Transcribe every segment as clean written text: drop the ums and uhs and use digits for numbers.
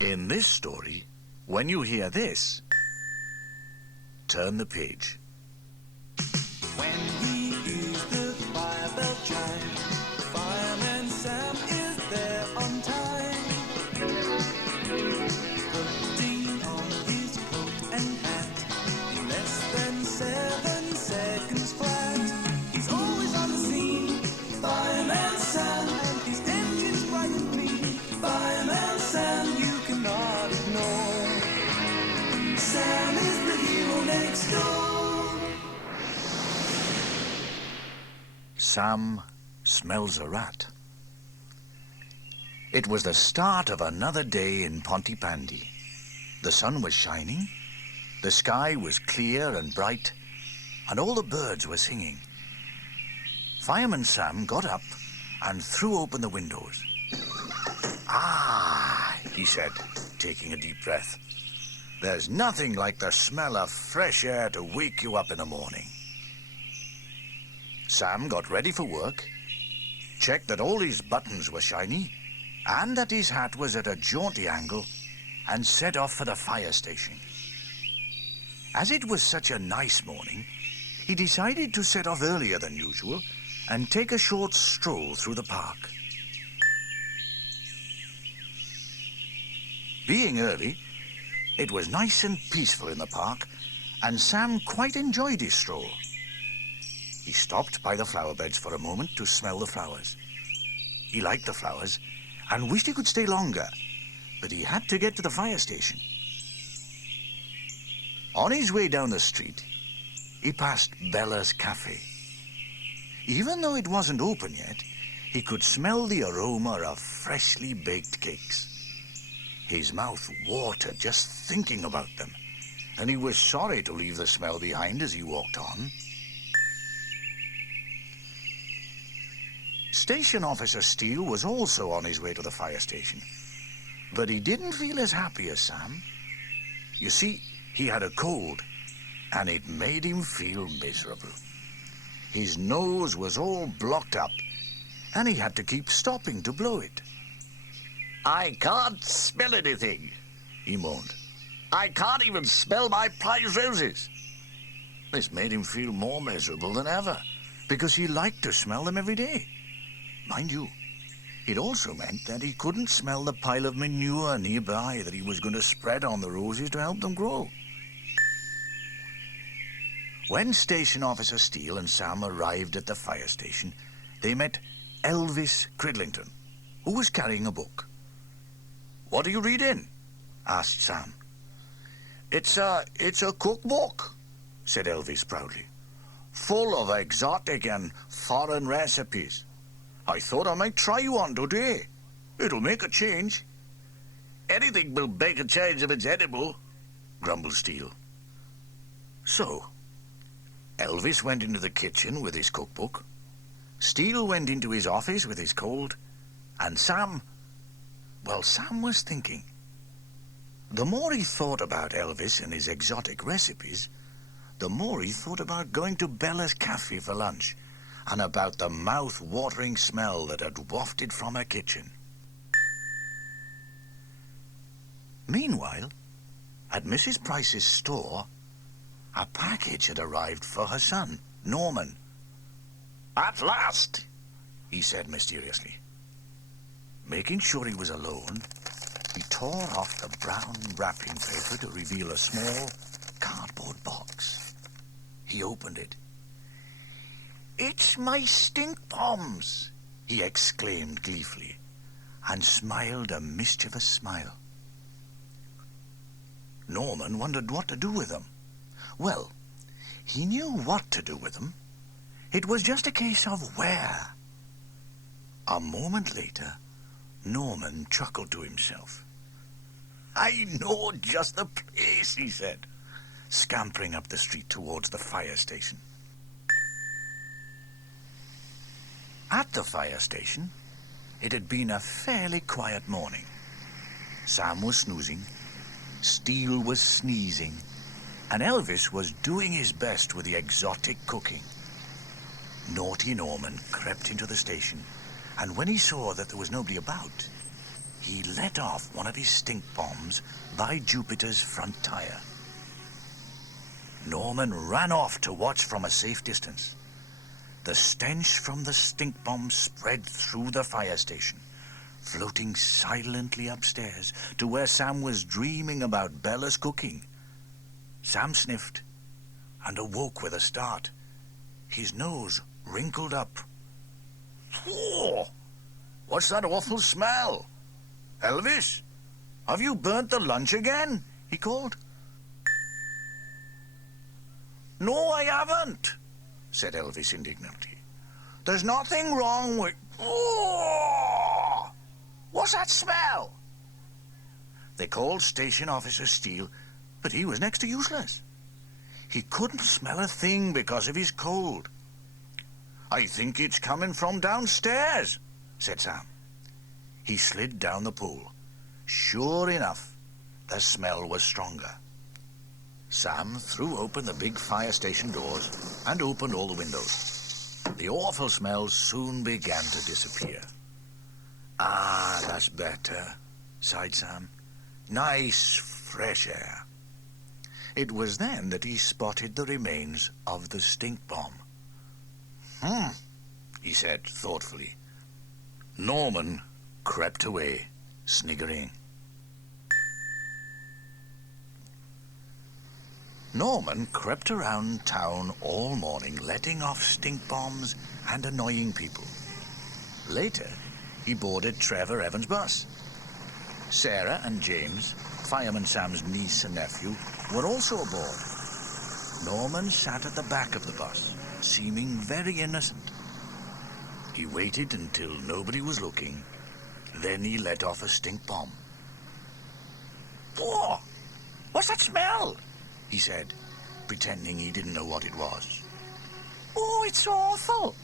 In this story, when you hear this, turn the page. When he hears the fire bell chime, Fireman Sam is there on time. Putting on his coat and hat in less than 7 seconds flat. He's always on the scene, Fireman Sam, and his engine's bright and clean. Fireman Sam, you cannot ignore. Sam is the hero next door. Sam smells a rat. It was the start of another day in Pontypandy. The sun was shining, the sky was clear and bright, and all the birds were singing. Fireman Sam got up and threw open the windows. "Ah," he said, taking a deep breath. "There's nothing like the smell of fresh air to wake you up in the morning." Sam got ready for work, checked that all his buttons were shiny, and that his hat was at a jaunty angle, and set off for the fire station. As it was such a nice morning, he decided to set off earlier than usual and take a short stroll through the park. Being early, it was nice and peaceful in the park, and Sam quite enjoyed his stroll. He stopped by the flower beds for a moment to smell the flowers. He liked the flowers and wished he could stay longer, but he had to get to the fire station. On his way down the street, he passed Bella's Cafe. Even though it wasn't open yet, he could smell the aroma of freshly baked cakes. His mouth watered just thinking about them, and he was sorry to leave the smell behind as he walked on. Station Officer Steele was also on his way to the fire station, but he didn't feel as happy as Sam. You see, he had a cold, and it made him feel miserable. His nose was all blocked up, and he had to keep stopping to blow it. "I can't smell anything," he moaned. "I can't even smell my prize roses." This made him feel more miserable than ever, because he liked to smell them every day. Mind you, it also meant that he couldn't smell the pile of manure nearby that he was going to spread on the roses to help them grow. When Station Officer Steele and Sam arrived at the fire station, they met Elvis Cridlington, who was carrying a book. "What are you reading?" asked Sam. It's a cookbook," said Elvis proudly, "full of exotic and foreign recipes. I thought I might try one today. It'll make a change." "Anything will make a change if it's edible," grumbled Steele. So, Elvis went into the kitchen with his cookbook, Steele went into his office with his cold, and Sam was thinking. The more he thought about Elvis and his exotic recipes, the more he thought about going to Bella's Cafe for lunch, and about the mouth-watering smell that had wafted from her kitchen. Meanwhile, at Mrs. Price's store, a package had arrived for her son, Norman. "At last," he said mysteriously. Making sure he was alone, he tore off the brown wrapping paper to reveal a small cardboard box. He opened it. "It's my stink bombs," he exclaimed gleefully, and smiled a mischievous smile. Norman wondered what to do with them. Well, he knew what to do with them. It was just a case of where. A moment later, Norman chuckled to himself. "I know just the place," he said, scampering up the street towards the fire station. At the fire station, it had been a fairly quiet morning. Sam was snoozing, Steele was sneezing, and Elvis was doing his best with the exotic cooking. Naughty Norman crept into the station, and when he saw that there was nobody about, he let off one of his stink bombs by Jupiter's front tire. Norman ran off to watch from a safe distance. The stench from the stink bomb spread through the fire station, floating silently upstairs to where Sam was dreaming about Bella's cooking. Sam sniffed and awoke with a start. His nose wrinkled up. "Whoa! What's that awful smell? Elvis, have you burnt the lunch again?" he called. "No, I haven't," said Elvis indignantly. "There's nothing wrong with... Oh! What's that smell?" They called Station Officer Steele, but he was next to useless. He couldn't smell a thing because of his cold. "I think it's coming from downstairs," said Sam. He slid down the pole. Sure enough, the smell was stronger. Sam threw open the big fire station doors and opened all the windows. The awful smell soon began to disappear. "Ah, that's better," sighed Sam. "Nice, fresh air." It was then that he spotted the remains of the stink bomb. He said thoughtfully. Norman crept away, sniggering. Norman crept around town all morning, letting off stink bombs and annoying people. Later, he boarded Trevor Evans' bus. Sarah and James, Fireman Sam's niece and nephew, were also aboard. Norman sat at the back of the bus, seeming very innocent. He waited until nobody was looking. Then he let off a stink bomb. "Whoa! What's that smell?" he said, pretending he didn't know what it was. "Oh, it's awful,"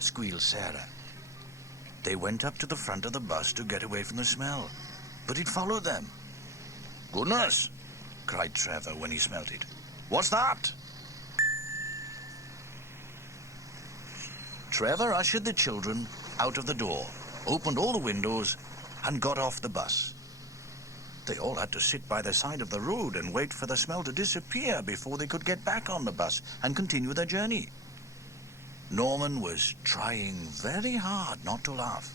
squealed Sarah. They went up to the front of the bus to get away from the smell, but it followed them. "Goodness!" cried Trevor when he smelt it. "What's that?" Trevor ushered the children out of the door, opened all the windows, and got off the bus. They all had to sit by the side of the road and wait for the smell to disappear before they could get back on the bus and continue their journey. Norman was trying very hard not to laugh.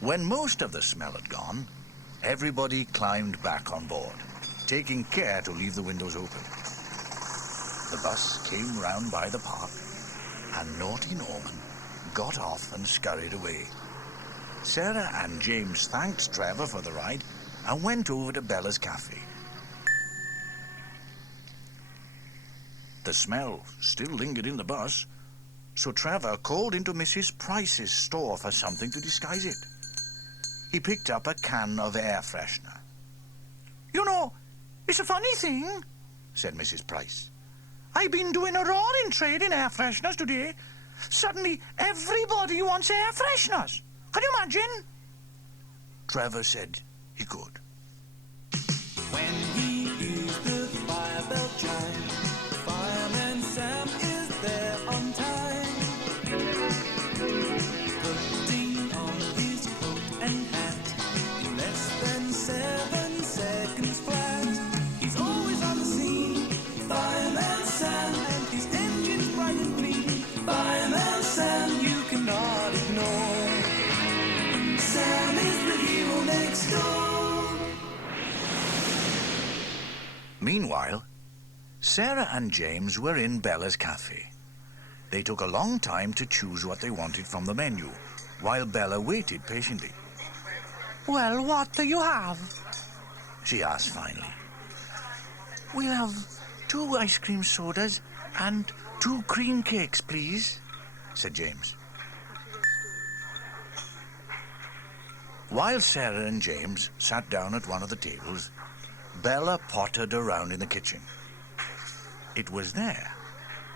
When most of the smell had gone, everybody climbed back on board, taking care to leave the windows open. The bus came round by the park, and naughty Norman got off and scurried away. Sarah and James thanked Trevor for the ride and went over to Bella's cafe. The smell still lingered in the bus, so Trevor called into Mrs. Price's store for something to disguise it. He picked up a can of air freshener. "You know, it's a funny thing," said Mrs. Price. "I've been doing a roaring trade in air fresheners today. Suddenly, everybody wants air fresheners. Can you imagine?" Trevor said he could. When he hears the fire bell chime, Fireman Sam is there on time. Putting on his coat and hat in less than 7 seconds flat. He's always on the scene, Fireman Sam, and his engine's bright and clean. Fireman Sam, you cannot ignore. Sam is the hero next door. Meanwhile, Sarah and James were in Bella's cafe. They took a long time to choose what they wanted from the menu, while Bella waited patiently. "Well, what do you have?" she asked finally. "We'll have 2 ice cream sodas and 2 cream cakes, please," said James. While Sarah and James sat down at one of the tables, Bella pottered around in the kitchen. It was there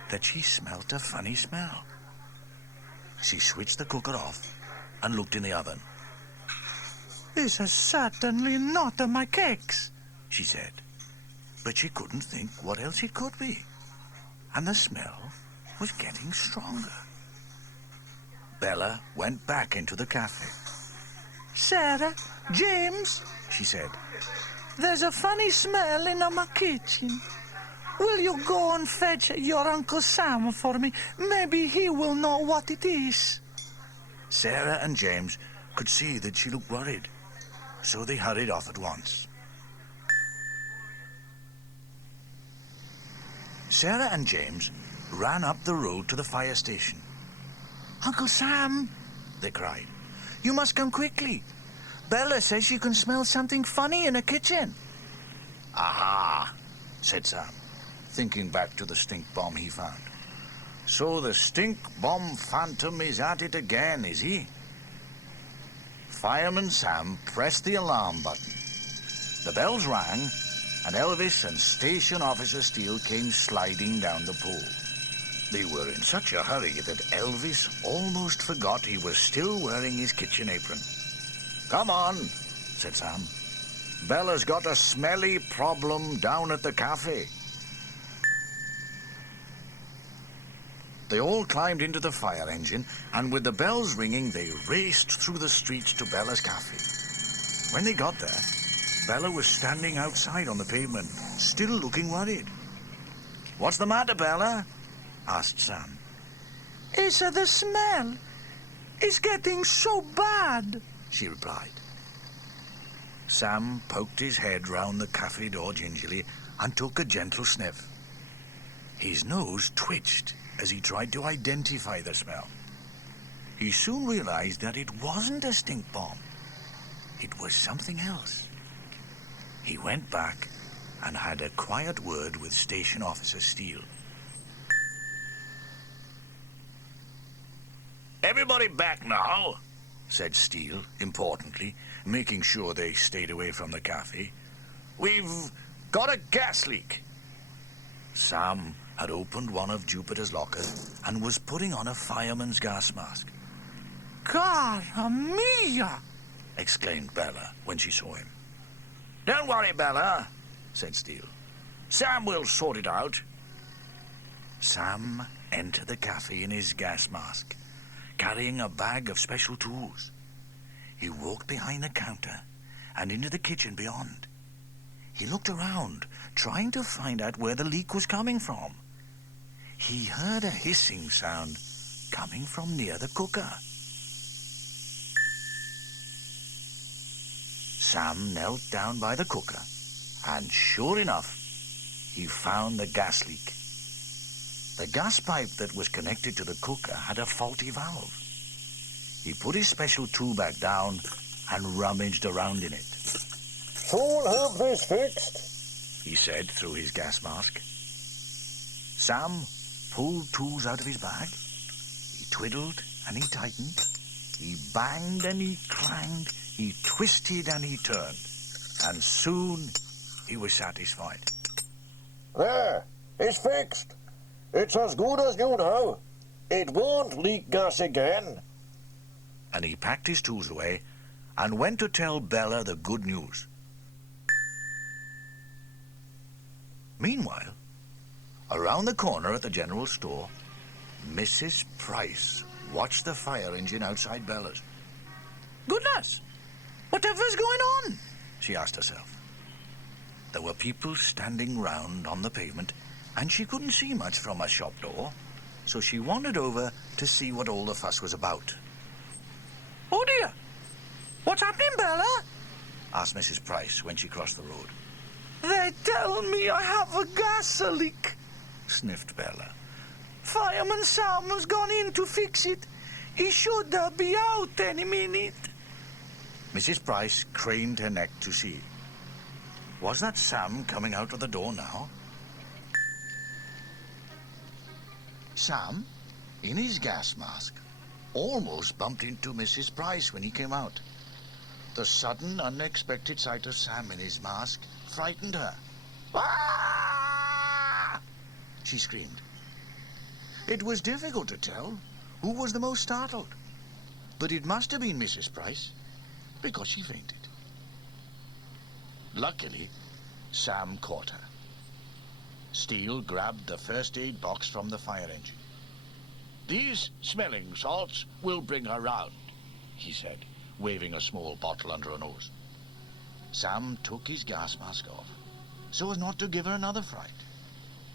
that she smelt a funny smell. She switched the cooker off and looked in the oven. "This is certainly not my cakes," she said. But she couldn't think what else it could be. And the smell was getting stronger. Bella went back into the cafe. Sarah, James, she said, there's a funny smell in my kitchen. Will you go and fetch your Uncle Sam for me? Maybe he will know what it is. Sarah and James could see that she looked worried, so they hurried off at once. Sarah and James ran up the road to the fire station. "Uncle Sam," they cried, "you must come quickly. Bella says she can smell something funny in the kitchen." "Aha," said Sam, thinking back to the stink bomb he found. "So the stink bomb phantom is at it again, is he?" Fireman Sam pressed the alarm button. The bells rang, and Elvis and Station Officer Steele came sliding down the pole. They were in such a hurry that Elvis almost forgot he was still wearing his kitchen apron. "Come on," said Sam. "Bella's got a smelly problem down at the cafe." They all climbed into the fire engine, and with the bells ringing, they raced through the streets to Bella's cafe. When they got there, Bella was standing outside on the pavement, still looking worried. "What's the matter, Bella?" asked Sam. "It's the smell. It's getting so bad," she replied. Sam poked his head round the cafe door gingerly and took a gentle sniff. His nose twitched as he tried to identify the smell. He soon realized that it wasn't a stink bomb. It was something else. He went back and had a quiet word with Station Officer Steele. "Everybody back now," said Steele importantly, making sure they stayed away from the cafe. "We've got a gas leak." Sam had opened one of Jupiter's lockers and was putting on a fireman's gas mask. "Cara mia!" exclaimed Bella when she saw him. "Don't worry, Bella," said Steele. "Sam will sort it out." Sam entered the cafe in his gas mask, carrying a bag of special tools. He walked behind the counter and into the kitchen beyond. He looked around, trying to find out where the leak was coming from. He heard a hissing sound coming from near the cooker. Sam knelt down by the cooker, and sure enough, he found the gas leak. The gas pipe that was connected to the cooker had a faulty valve. He put his special tool bag down and rummaged around in it. "Who'll have this fixed?" he said through his gas mask. Sam pulled tools out of his bag. He twiddled and he tightened. He banged and he clanged. He twisted and he turned. And soon he was satisfied. "There, it's fixed. It's as good as new now. It won't leak gas again." And he packed his tools away and went to tell Bella the good news. Meanwhile, around the corner at the general store, Mrs. Price watched the fire engine outside Bella's. "Goodness! Whatever's going on?" she asked herself. There were people standing round on the pavement, and she couldn't see much from her shop door, so she wandered over to see what all the fuss was about. "Oh dear! What's happening, Bella?" asked Mrs. Price when she crossed the road. "They tell me I have a gas leak," sniffed Bella. "Fireman Sam has gone in to fix it. He should be out any minute." Mrs. Price craned her neck to see. Was that Sam coming out of the door now? Sam, in his gas mask, almost bumped into Mrs. Price when he came out. The sudden, unexpected sight of Sam in his mask frightened her. "Ah!" she screamed. It was difficult to tell who was the most startled, but it must have been Mrs. Price, because she fainted. Luckily, Sam caught her. Steele grabbed the first aid box from the fire engine. "These smelling salts will bring her round," he said, waving a small bottle under her nose. Sam took his gas mask off, so as not to give her another fright.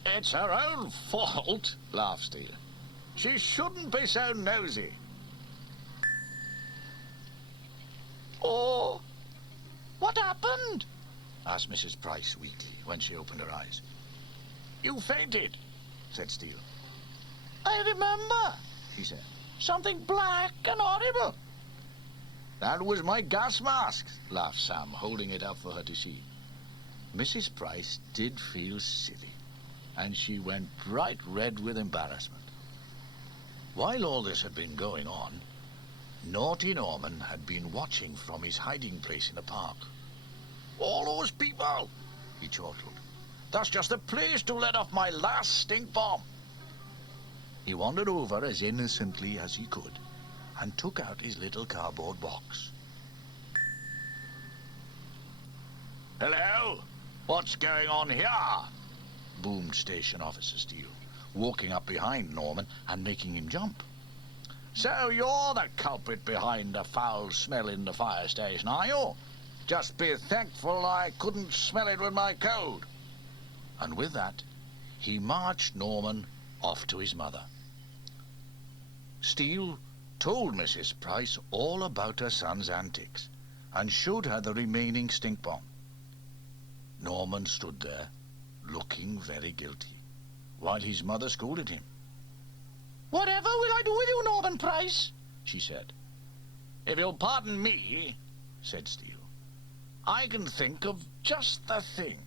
"It's her own fault," laughed Steele. "She shouldn't be so nosy." "Oh, what happened?" asked Mrs. Price weakly when she opened her eyes. "You fainted," said Steele. "I remember," she said. "Something black and horrible." "That was my gas mask," laughed Sam, holding it up for her to see. Mrs. Price did feel silly, and she went bright red with embarrassment. While all this had been going on, naughty Norman had been watching from his hiding place in the park. "All those people," he chortled. "That's just the place to let off my last stink bomb." He wandered over as innocently as he could and took out his little cardboard box. "Hello? What's going on here?" boomed Station Officer Steele, walking up behind Norman and making him jump. "So you're the culprit behind the foul smell in the fire station, are you? Just be thankful I couldn't smell it with my coat." And with that, he marched Norman off to his mother. Steele told Mrs. Price all about her son's antics and showed her the remaining stink bomb. Norman stood there, looking very guilty, while his mother scolded him. "Whatever will I do with you, Norman Price?" she said. "If you'll pardon me," said Steele, "I can think of just the thing."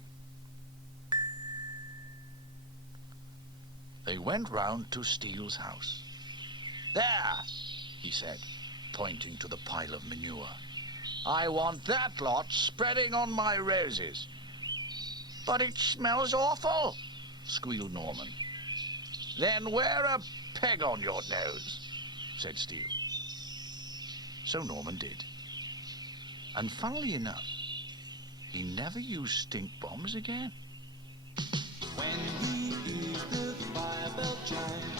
They went round to Steele's house. "There," he said, pointing to the pile of manure. "I want that lot spreading on my roses." "But it smells awful," squealed Norman. "Then wear a peg on your nose," said Steele. So Norman did. And funnily enough, he never used stink bombs again. When he hears the fire bell chime,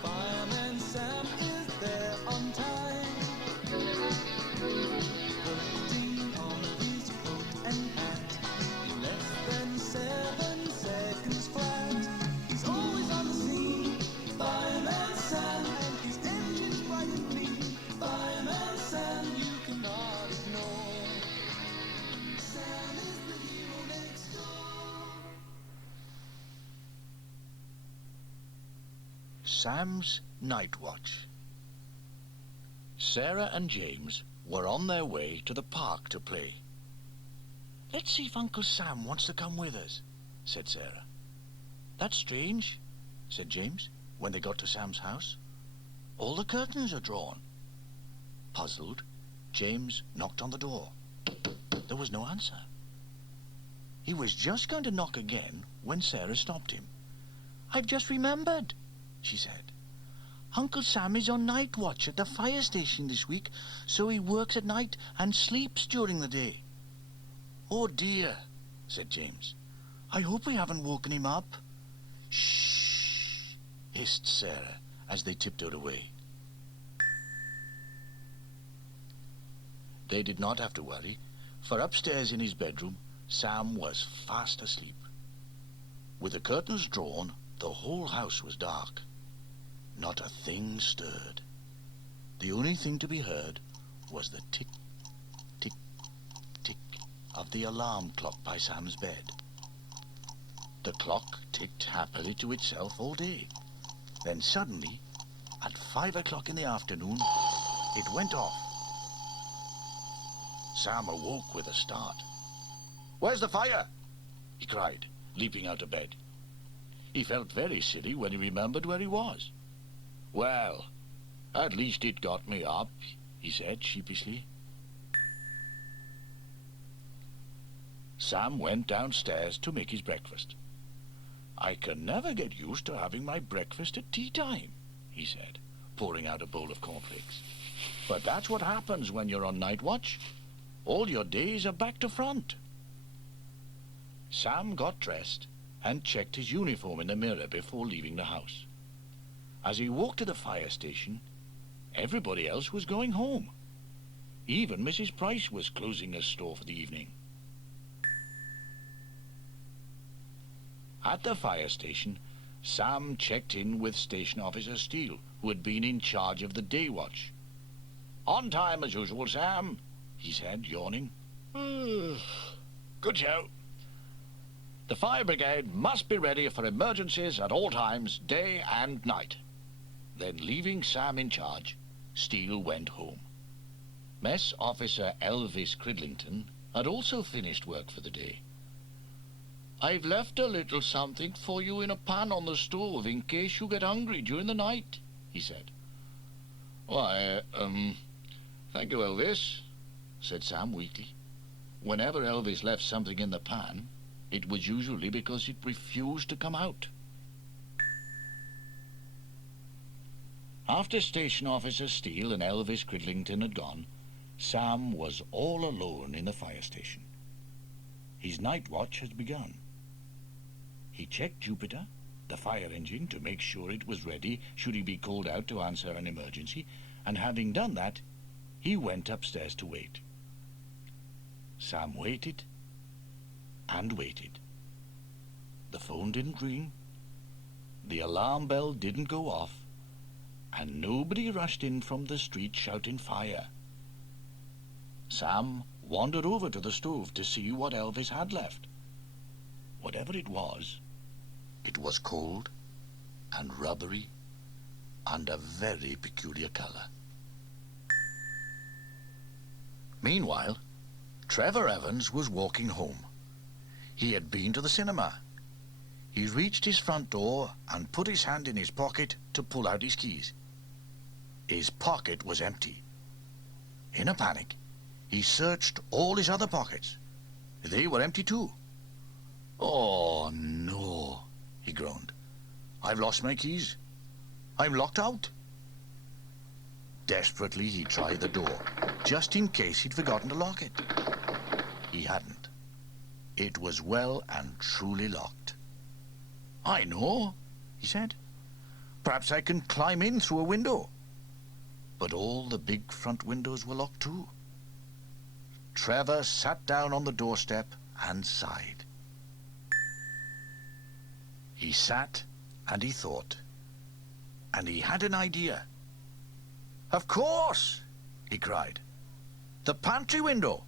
Fireman Sam is there on time. Putting on his coat and hat, in less than 7 seconds flat. He's always on the scene, Fireman Sam, and his engine's bright and clean. Fireman Sam, you cannot ignore. Sam is the hero next door. Sam's Night Watch. Sarah and James were on their way to the park to play. "Let's see if Uncle Sam wants to come with us," said Sarah. "That's strange," said James, when they got to Sam's house. "All the curtains are drawn." Puzzled, James knocked on the door. There was no answer. He was just going to knock again when Sarah stopped him. "I've just remembered," she said. "Uncle Sam is on night watch at the fire station this week, so he works at night and sleeps during the day." "Oh dear," said James. "I hope we haven't woken him up." "Shh," hissed Sarah as they tiptoed away. They did not have to worry, for upstairs in his bedroom, Sam was fast asleep. With the curtains drawn, the whole house was dark. Not a thing stirred. The only thing to be heard was the tick, tick, tick of the alarm clock by Sam's bed. The clock ticked happily to itself all day. Then suddenly, at 5 o'clock in the afternoon, it went off. Sam awoke with a start. "Where's the fire?" he cried, leaping out of bed. He felt very silly when he remembered where he was. "Well, at least it got me up," he said sheepishly. Sam went downstairs to make his breakfast. "I can never get used to having my breakfast at tea time," he said, pouring out a bowl of cornflakes. "But that's what happens when you're on night watch. All your days are back to front." Sam got dressed and checked his uniform in the mirror before leaving the house. As he walked to the fire station, everybody else was going home. Even Mrs. Price was closing her store for the evening. At the fire station, Sam checked in with Station Officer Steele, who had been in charge of the day watch. "On time as usual, Sam," he said, yawning. "Good show. The fire brigade must be ready for emergencies at all times, day and night." Then, leaving Sam in charge, Steele went home. Mess Officer Elvis Cridlington had also finished work for the day. "I've left a little something for you in a pan on the stove in case you get hungry during the night," he said. "Why, thank you, Elvis," said Sam weakly. Whenever Elvis left something in the pan, it was usually because it refused to come out. After Station Officer Steele and Elvis Cridlington had gone, Sam was all alone in the fire station. His night watch had begun. He checked Jupiter, the fire engine, to make sure it was ready should he be called out to answer an emergency, and having done that, he went upstairs to wait. Sam waited and waited. The phone didn't ring, the alarm bell didn't go off, and nobody rushed in from the street shouting fire. Sam wandered over to the stove to see what Elvis had left. Whatever it was cold and rubbery and a very peculiar color. Meanwhile, Trevor Evans was walking home. He had been to the cinema. He reached his front door and put his hand in his pocket to pull out his keys. His pocket was empty. In a panic, he searched all his other pockets. They were empty too. "Oh, no," he groaned. "I've lost my keys. I'm locked out." Desperately, he tried the door, just in case he'd forgotten to lock it. He hadn't. It was well and truly locked. "I know," he said. "Perhaps I can climb in through a window." But all the big front windows were locked too. Trevor sat down on the doorstep and sighed. He sat and he thought, and he had an idea. "Of course," he cried. "The pantry window.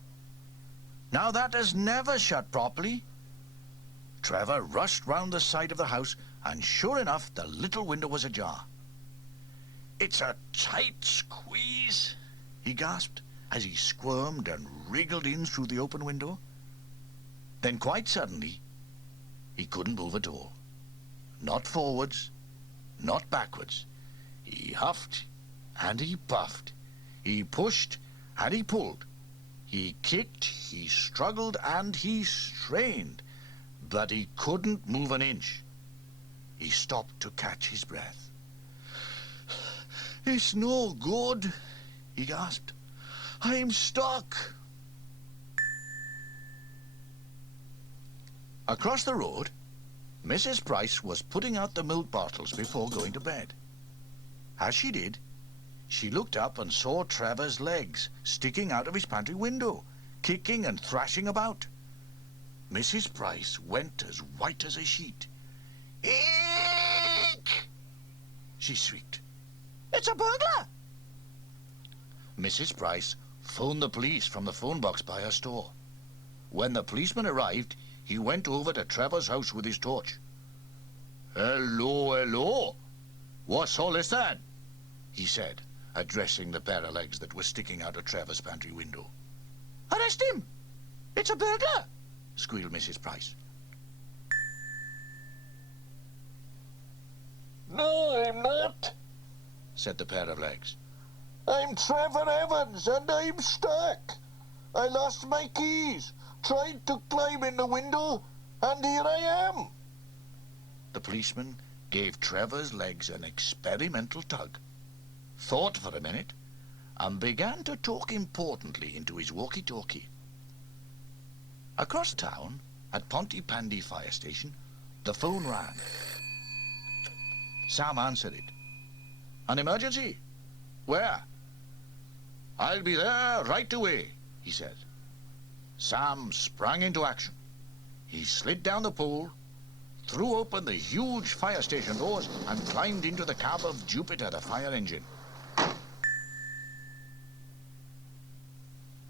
Now that has never shut properly." Trevor rushed round the side of the house, and sure enough, the little window was ajar. "It's a tight squeeze," he gasped, as he squirmed and wriggled in through the open window. Then quite suddenly, he couldn't move at all. Not forwards, not backwards. He huffed and he puffed. He pushed and he pulled. He kicked, he struggled, and he strained. But he couldn't move an inch. He stopped to catch his breath. "It's no good," he gasped. "I'm stuck." Across the road, Mrs. Price was putting out the milk bottles before going to bed. As she did, she looked up and saw Trevor's legs sticking out of his pantry window, kicking and thrashing about. Mrs. Price went as white as a sheet. "Eek!" she shrieked. "It's a burglar!" Mrs. Price phoned the police from the phone box by her store. When the policeman arrived, he went over to Trevor's house with his torch. "Hello, hello. What's all this then?" he said, addressing the pair of legs that were sticking out of Trevor's pantry window. "Arrest him! It's a burglar!" squealed Mrs. Price. "No, I'm not," said the pair of legs. "I'm Trevor Evans, and I'm stuck. I lost my keys, tried to climb in the window, and here I am." The policeman gave Trevor's legs an experimental tug, thought for a minute, and began to talk importantly into his walkie-talkie. Across town, at Pontypandy fire station, the phone rang. Sam answered it. "An emergency? Where?" I'll be there right away, he said. Sam sprang into action. He slid down the pole, threw open the huge fire station doors, and climbed into the cab of Jupiter, the fire engine.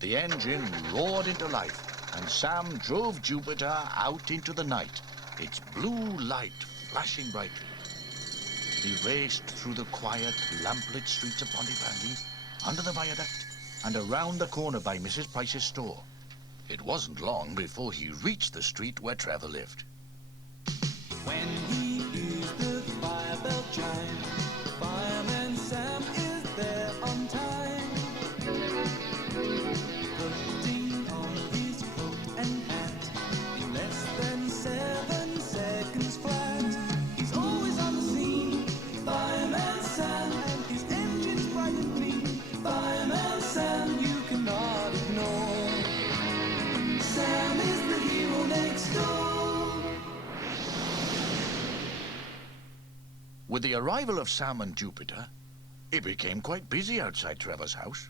The engine roared into life, and Sam drove Jupiter out into the night, its blue light flashing brightly. He raced through the quiet, lamplit streets of Pontypandy, under the viaduct, and around the corner by Mrs. Price's store. It wasn't long before he reached the street where Trevor lived. When he hears the fire bell chime, Fireman Sam is there on time. Putting on his coat and hat in less than 7 seconds flat. He's always on the scene, Fireman Sam, and his engine's bright and clean. Fireman Sam, you cannot ignore. Sam is the hero next door. With the arrival of Sam and Jupiter, it became quite busy outside Trevor's house.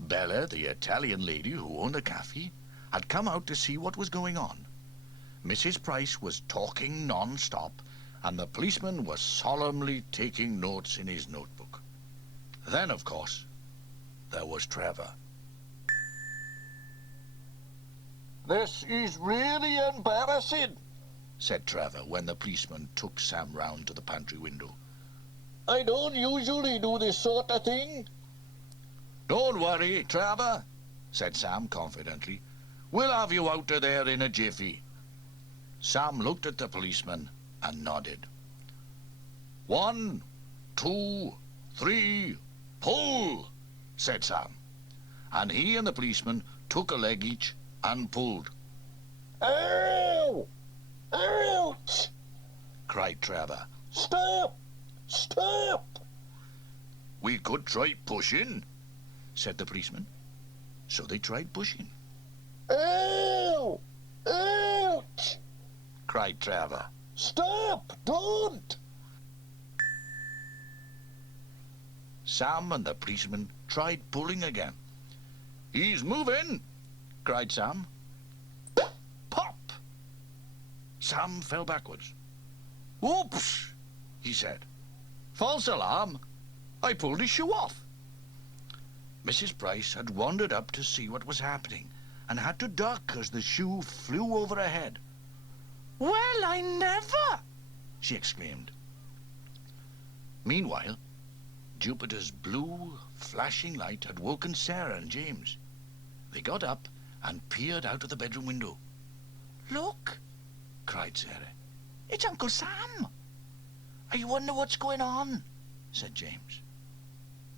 Bella, the Italian lady who owned the cafe, had come out to see what was going on. Mrs. Price was talking non-stop, and the policeman was solemnly taking notes in his notebook. Then, of course, there was Trevor. This is really embarrassing, said Trevor when the policeman took Sam round to the pantry window. I don't usually do this sort of thing. Don't worry, Trevor, said Sam confidently. We'll have you out of there in a jiffy. Sam looked at the policeman and nodded. 1, 2, 3, pull, said Sam. And he and the policeman took a leg each and pulled. Ow! Ouch! Cried Trevor. Stop! Stop! We could try pushing, said the policeman. So they tried pushing. Ow! Ouch! Cried Trevor. Stop! Don't! Sam and the policeman tried pulling again. He's moving, cried Sam. Pop! Sam fell backwards. Oops, he said. False alarm. I pulled his shoe off. Mrs. Price had wandered up to see what was happening and had to duck as the shoe flew over her head. Well, I never! She exclaimed. Meanwhile, Jupiter's blue, flashing light had woken Sarah and James. They got up and peered out of the bedroom window. Look, Cried Sarah. it's Uncle Sam. I wonder what's going on, Said James.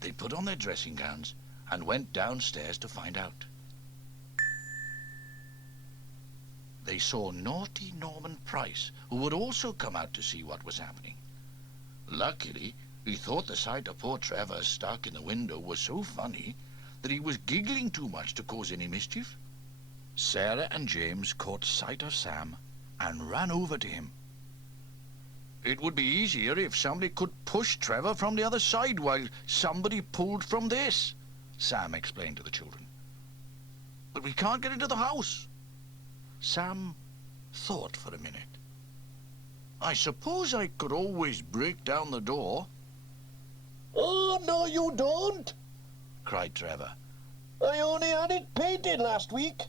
They put on their dressing gowns and went downstairs to find out. They saw naughty Norman Price, who had also come out to see what was happening. Luckily, he thought the sight of poor Trevor stuck in the window was so funny that he was giggling too much to cause any mischief. Sarah and James caught sight of Sam and ran over to him. It would be easier if somebody could push Trevor from the other side while somebody pulled from this, Sam explained to the children. But we can't get into the house. Sam thought for a minute. I suppose I could always break down the door, Oh, no, you don't. cried Trevor. I only had it painted last week.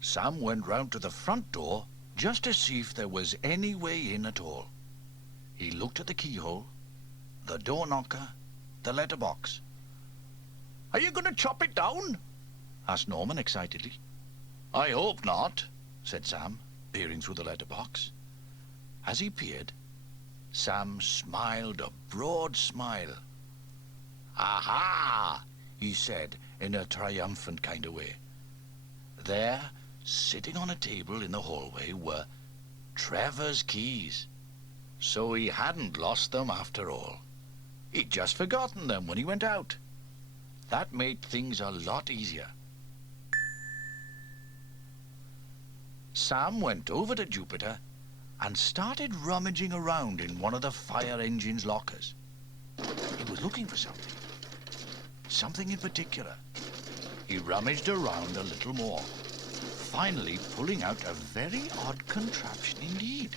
Sam went round to the front door just to see if there was any way in at all. He looked at the keyhole, the door knocker, the letterbox. Are you going to chop it down? Asked Norman excitedly. I hope not, said Sam, peering through the letterbox. As he peered, Sam smiled a broad smile. Aha! He said in a triumphant kind of way. There, sitting on a table in the hallway, were Trevor's keys. So he hadn't lost them after all. He'd just forgotten them when he went out. That made things a lot easier. Sam went over to Jupiter and started rummaging around in one of the fire engine's lockers. He was looking for something. Something in particular. He rummaged around a little more, finally pulling out a very odd contraption indeed.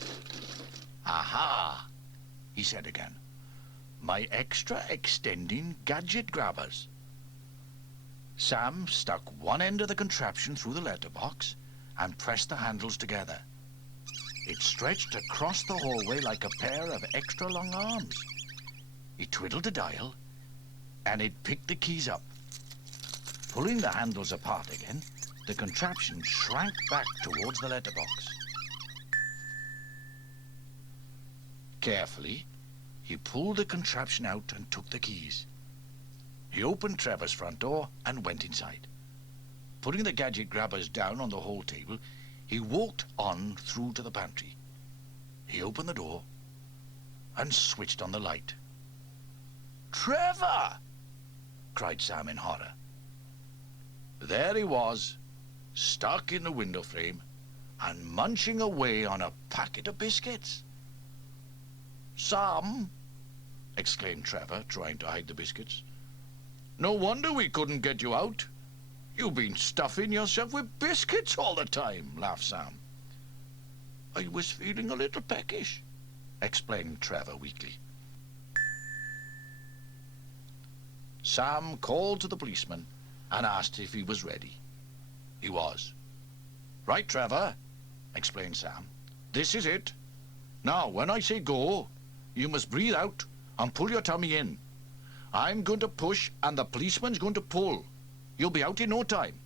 Aha, he said again. My extra extending gadget grabbers. Sam stuck one end of the contraption through the letterbox and pressed the handles together. It stretched across the hallway like a pair of extra long arms. He twiddled the dial, and it picked the keys up. Pulling the handles apart again, the contraption shrank back towards the letterbox. Carefully, he pulled the contraption out and took the keys. He opened Trevor's front door and went inside. Putting the gadget grabbers down on the hall table, he walked on through to the pantry. He opened the door and switched on the light. "Trevor!" cried Sam in horror. There he was, stuck in the window frame and munching away on a packet of biscuits. "Sam!" exclaimed Trevor, trying to hide the biscuits. "No wonder we couldn't get you out. You've been stuffing yourself with biscuits all the time," laughed Sam. "I was feeling a little peckish," explained Trevor weakly. Sam called to the policeman and asked if he was ready. He was. "Right, Trevor," explained Sam. "This is it. Now, when I say go, you must breathe out and pull your tummy in. I'm going to push and the policeman's going to pull. You'll be out in no time."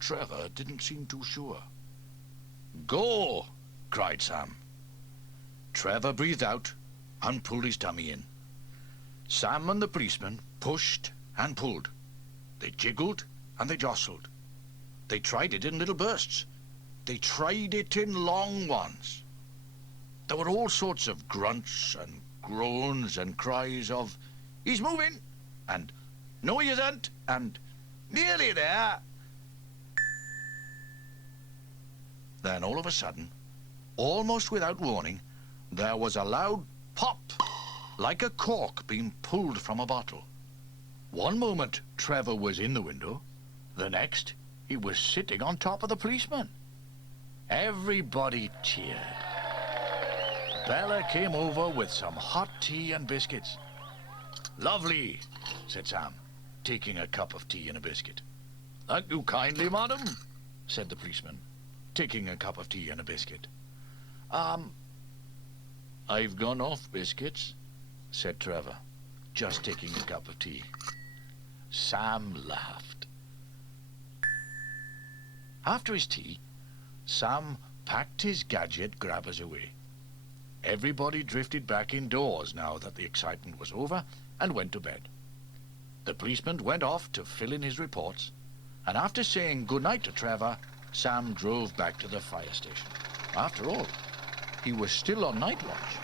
Trevor didn't seem too sure. "Go!" cried Sam. Trevor breathed out and pulled his tummy in. Sam and the policeman pushed and pulled. They jiggled and they jostled. They tried it in little bursts. They tried it in long ones. There were all sorts of grunts and groans and cries of, "He's moving," and "No, he isn't," and "Nearly there." Then all of a sudden, almost without warning, there was a loud pop, like a cork being pulled from a bottle. One moment Trevor was in the window, the next he was sitting on top of the policeman. Everybody cheered. Bella came over with some hot tea and biscuits. "Lovely," said Sam, taking a cup of tea and a biscuit. "Thank you kindly, madam," said the policeman, taking a cup of tea and a biscuit. I've gone off biscuits," said Trevor, just taking a cup of tea. Sam laughed. After his tea, Sam packed his gadget grabbers away. Everybody drifted back indoors now that the excitement was over and went to bed. The policeman went off to fill in his reports, and after saying good night to Trevor, Sam drove back to the fire station. After all, he was still on night watch.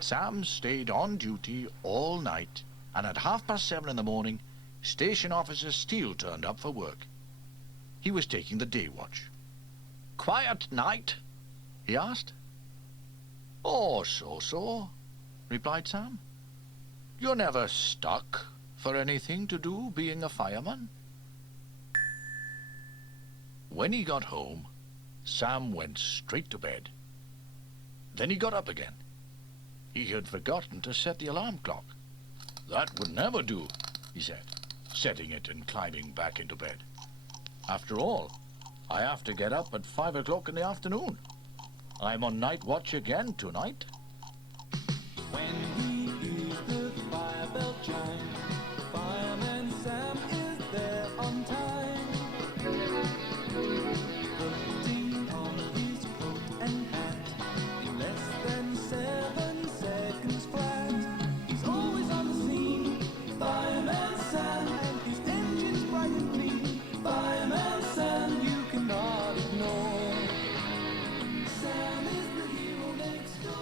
Sam stayed on duty all night, and at 7:30 in the morning, Station Officer Steele turned up for work. He was taking the day watch. "Quiet night?" he asked. "Oh, so," replied Sam. "You're never stuck for anything to do being a fireman?" When he got home, Sam went straight to bed. Then he got up again. He had forgotten to set the alarm clock. "That would never do," he said, setting it and climbing back into bed. "After all, I have to get up at 5 o'clock in the afternoon. I'm on night watch again tonight." When he hears the fire bell chime, Fireman Sam is there on time. Putting on his coat and hat in less than 7 seconds flat. He's always on the scene, Fireman Sam, and his engine's bright and clean. Fireman Sam, you cannot ignore. Sam is the hero next door.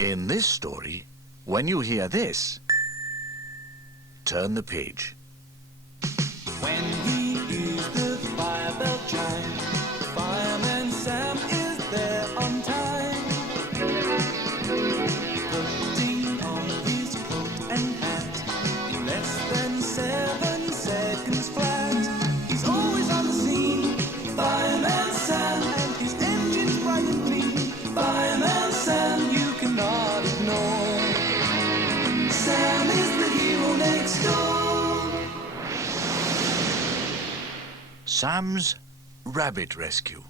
In this story, When you hear this, turn the page. When he hears the fire bell chime, Fireman Sam is there on time. Putting on his coat and hat in less than 7 seconds flat. He's always on the scene, Fireman Sam, and his engine's bright and clean. Fireman Sam, you cannot ignore. Sam is the hero next door. Sam's Rabbit Rescue.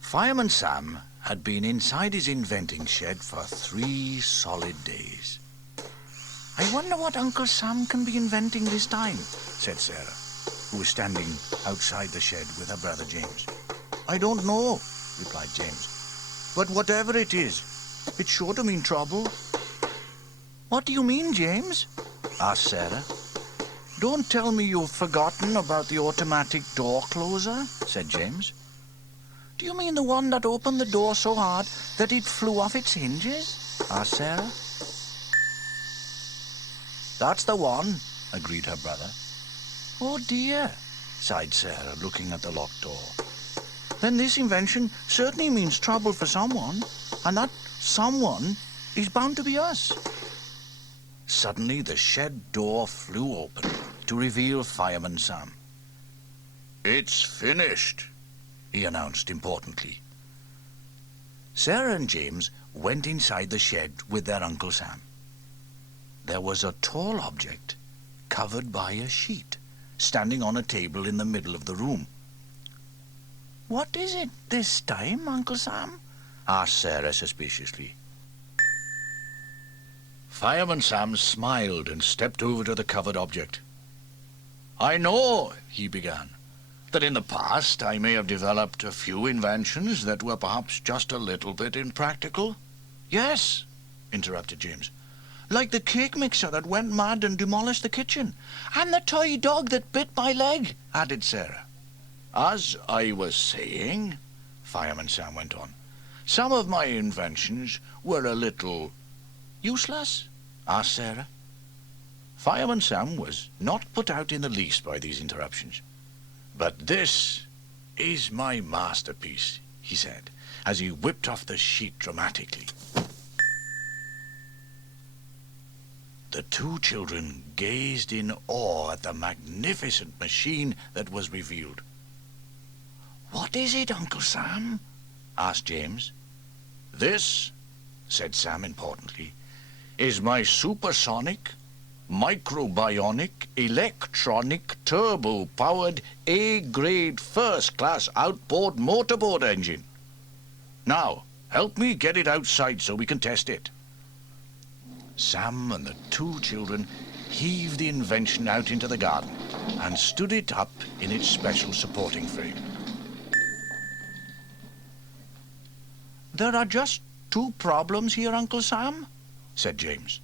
Fireman Sam had been inside his inventing shed for 3 solid days. "I wonder what Uncle Sam can be inventing this time," said Sarah, who was standing outside the shed with her brother James. "I don't know," replied James. "But whatever it is, it's sure to mean trouble." "What do you mean, James?" asked Sarah. "Don't tell me you've forgotten about the automatic door closer," said James. "Do you mean the one that opened the door so hard that it flew off its hinges?" asked Sarah. "That's the one," agreed her brother. "Oh dear," sighed Sarah, looking at the locked door. "Then this invention certainly means trouble for someone, and that someone is bound to be us." Suddenly the shed door flew open to reveal Fireman Sam. "It's finished," he announced importantly. Sarah and James went inside the shed with their Uncle Sam. There was a tall object covered by a sheet standing on a table in the middle of the room. "What is it this time, Uncle Sam?" asked Sarah suspiciously. Fireman Sam smiled and stepped over to the covered object. "I know," he began, "that in the past I may have developed a few inventions that were perhaps just a little bit impractical." "Yes," interrupted James. "Like the cake mixer that went mad and demolished the kitchen. And the toy dog that bit my leg," added Sarah. "As I was saying," Fireman Sam went on, "some of my inventions were a little..." "Useless?" asked Sarah. Fireman Sam was not put out in the least by these interruptions. "But this is my masterpiece," he said, as he whipped off the sheet dramatically. The 2 children gazed in awe at the magnificent machine that was revealed. "What is it, Uncle Sam?" asked James. "This," said Sam importantly, "is my supersonic, microbionic, electronic, turbo-powered, A-grade first-class outboard motorboat engine. Now, help me get it outside so we can test it." Sam and the 2 children heaved the invention out into the garden and stood it up in its special supporting frame. "There are just 2 problems here, Uncle Sam," said James.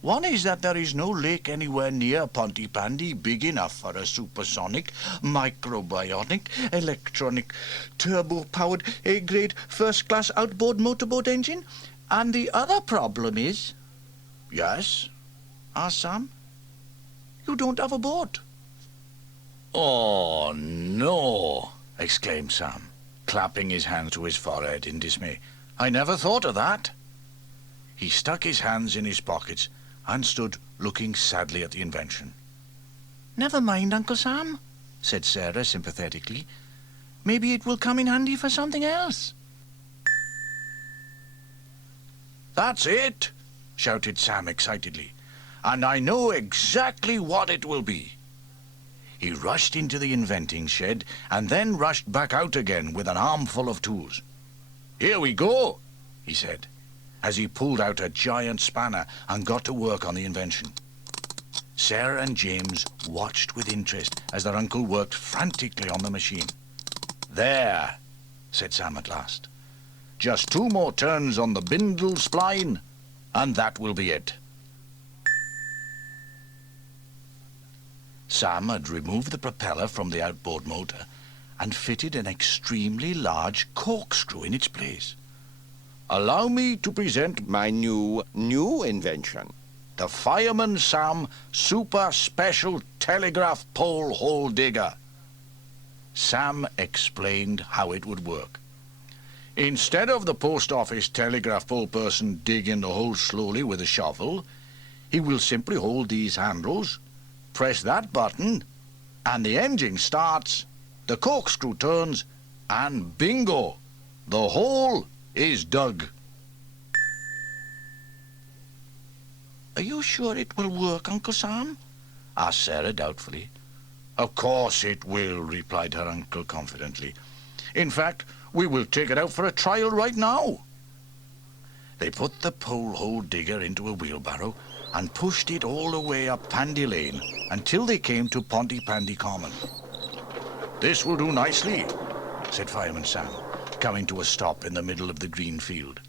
"One is that there is no lake anywhere near Pontypandy big enough for a supersonic, microbionic, electronic, turbo-powered, A-grade, first-class outboard motorboat engine. And the other problem is..." "Yes?" asked Sam. "You don't have a boat." "Oh, no!" exclaimed Sam, clapping his hands to his forehead in dismay. "I never thought of that." He stuck his hands in his pockets and stood looking sadly at the invention. "Never mind, Uncle Sam," said Sarah sympathetically. "Maybe it will come in handy for something else." "That's it!" shouted Sam excitedly. "And I know exactly what it will be." He rushed into the inventing shed and then rushed back out again with an armful of tools. "Here we go," he said, as he pulled out a giant spanner and got to work on the invention. Sarah and James watched with interest as their uncle worked frantically on the machine. "There," said Sam at last. "Just 2 more turns on the bindle spline, and that will be it." Sam had removed the propeller from the outboard motor and fitted an extremely large corkscrew in its place. Allow me to present My new invention. the Fireman Sam Super Special Telegraph Pole Hole Digger. Sam explained how it would work. Instead of the post office telegraph pole person digging the hole slowly with a shovel, he will simply hold these handles, press that button, and the engine starts, the corkscrew turns, and bingo! The hole is dug. Are you sure it will work, Uncle Sam? Asked Sarah doubtfully. Of course it will, replied her uncle confidently. In fact, we will take it out for a trial right now. They put the pole hole digger into a wheelbarrow and pushed it all the way up Pandy Lane until they came to Pontypandy Common. This will do nicely, said Fireman Sam, coming to a stop in the middle of the green field.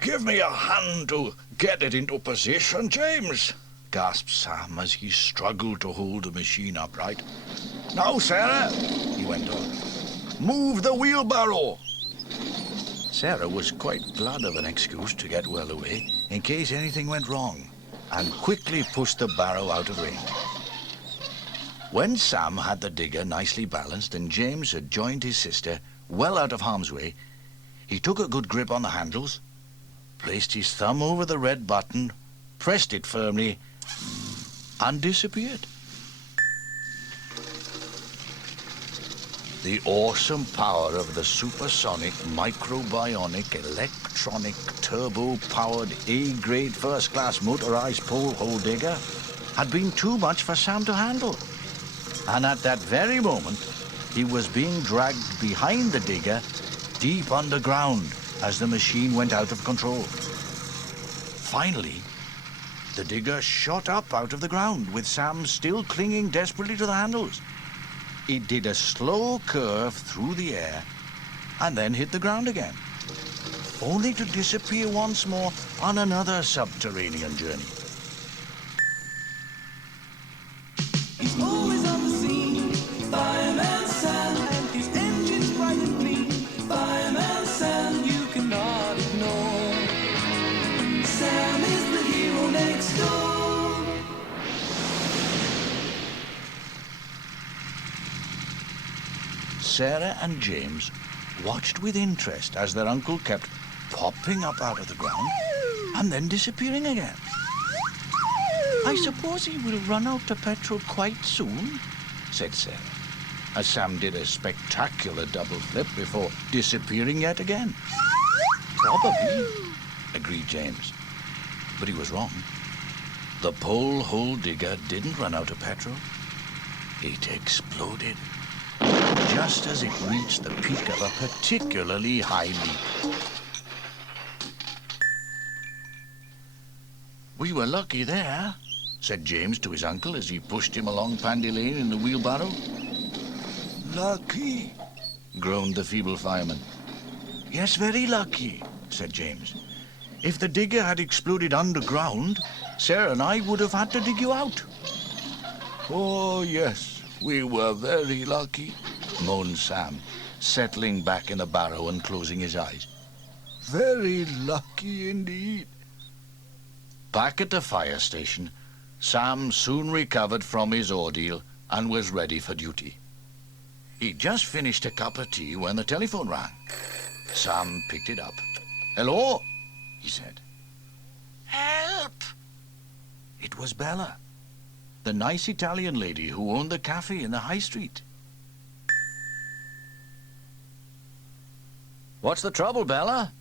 Give me a hand to get it into position, James, gasped Sam as he struggled to hold the machine upright. Now, Sarah, he went on, move the wheelbarrow. Sarah was quite glad of an excuse to get well away in case anything went wrong, and quickly pushed the barrow out of range. When Sam had the digger nicely balanced and James had joined his sister well out of harm's way, he took a good grip on the handles, placed his thumb over the red button, pressed it firmly, and disappeared. The awesome power of the supersonic, microbionic, electronic, turbo-powered, A-grade first-class motorized pole hole digger had been too much for Sam to handle. And at that very moment, he was being dragged behind the digger deep underground as the machine went out of control. Finally, the digger shot up out of the ground with Sam still clinging desperately to the handles. It did a slow curve through the air and then hit the ground again, only to disappear once more on another subterranean journey. He's always on the scene, Fireman Sam, and his engine's bright and clean. Fireman Sam, you cannot ignore. Sam is the hero next door. Sarah and James watched with interest as their uncle kept popping up out of the ground and then disappearing again. I suppose he will run out of petrol quite soon, said Sarah, as Sam did a spectacular double flip before disappearing yet again. Probably, agreed James, but he was wrong. The pole hole digger didn't run out of petrol. It exploded just as it reached the peak of a particularly high leap. We were lucky there, said James to his uncle as he pushed him along Pandy Lane in the wheelbarrow. Lucky, groaned the feeble fireman. Yes, very lucky, said James. If the digger had exploded underground, Sarah and I would have had to dig you out. Oh, yes, we were very lucky, moaned Sam, settling back in the barrow and closing his eyes. Very lucky indeed. Back at the fire station, Sam soon recovered from his ordeal and was ready for duty. He'd just finished a cup of tea when the telephone rang. Sam picked it up. Hello, he said. Help! It was Bella, the nice Italian lady who owned the cafe in the high street. What's the trouble, Bella?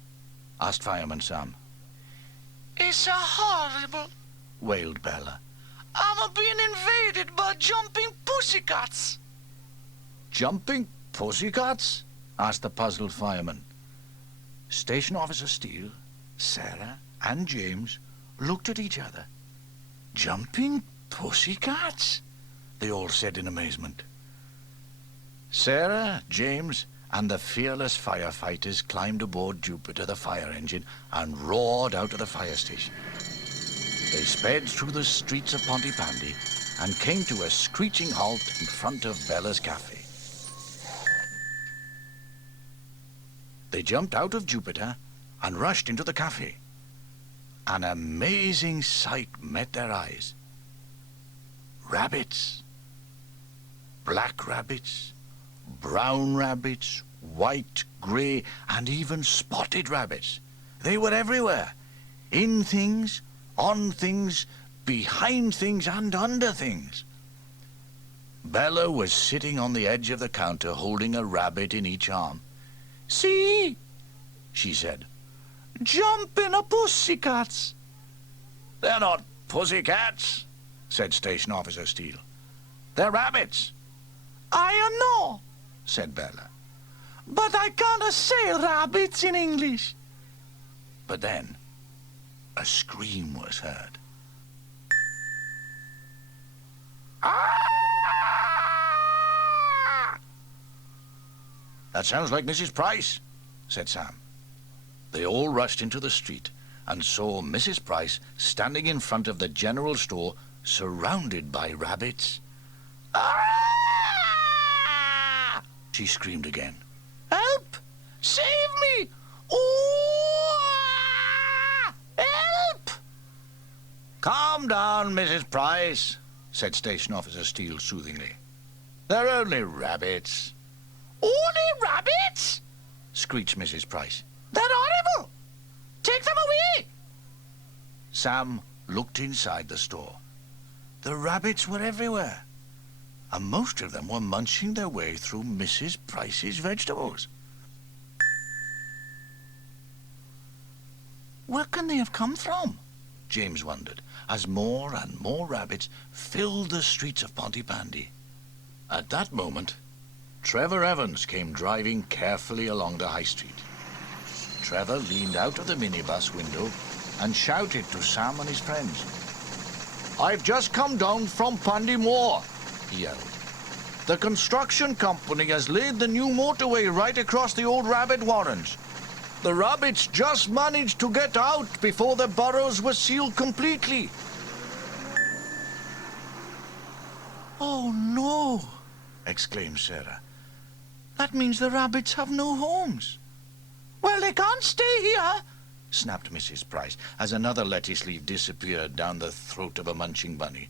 Asked Fireman Sam. It's a horrible, Wailed Bella. I'm being invaded by jumping pussycats. Jumping pussycats? Asked the puzzled fireman. Station Officer Steele, Sarah, and James looked at each other. Jumping pussycats? They all said in amazement. Sarah, James, and the fearless firefighters climbed aboard Jupiter, the fire engine, and roared out of the fire station. They sped through the streets of Pontypandy and came to a screeching halt in front of Bella's cafe. They jumped out of Jupiter and rushed into the cafe. An amazing sight met their eyes. Rabbits. Black rabbits, brown rabbits, white, grey, and even spotted rabbits. They were everywhere. In things, on things, behind things, and under things. Bella was sitting on the edge of the counter holding a rabbit in each arm. See, She said. jumping a pussycats. They're not pussycats, said Station Officer Steele. They're rabbits, I know, said Bella. but I can't say rabbits in English. But then a scream was heard. Ah! That sounds like Mrs. Price, said Sam. They all rushed into the street and saw Mrs. Price standing in front of the general store, surrounded by rabbits. Ah! She screamed again. Help! Save me! Oh! Help! Calm down, Mrs. Price, said Station Officer Steele soothingly. They're only rabbits. Only rabbits? Screeched Mrs. Price. They're horrible! Take them away! Sam looked inside the store. The rabbits were everywhere, and most of them were munching their way through Mrs. Price's vegetables. Where can they have come from? James wondered, as more and more rabbits filled the streets of Pontypandy. At that moment, Trevor Evans came driving carefully along the high street. Trevor leaned out of the minibus window and shouted to Sam and his friends. "I've just come down from Pandy Moor," he yelled. "The construction company has laid the new motorway right across the old rabbit warrens. The rabbits just managed to get out before the burrows were sealed completely." Oh, no, exclaimed Sarah. That means the rabbits have no homes. Well, they can't stay here, snapped Mrs. Price, as another lettuce leaf disappeared down the throat of a munching bunny.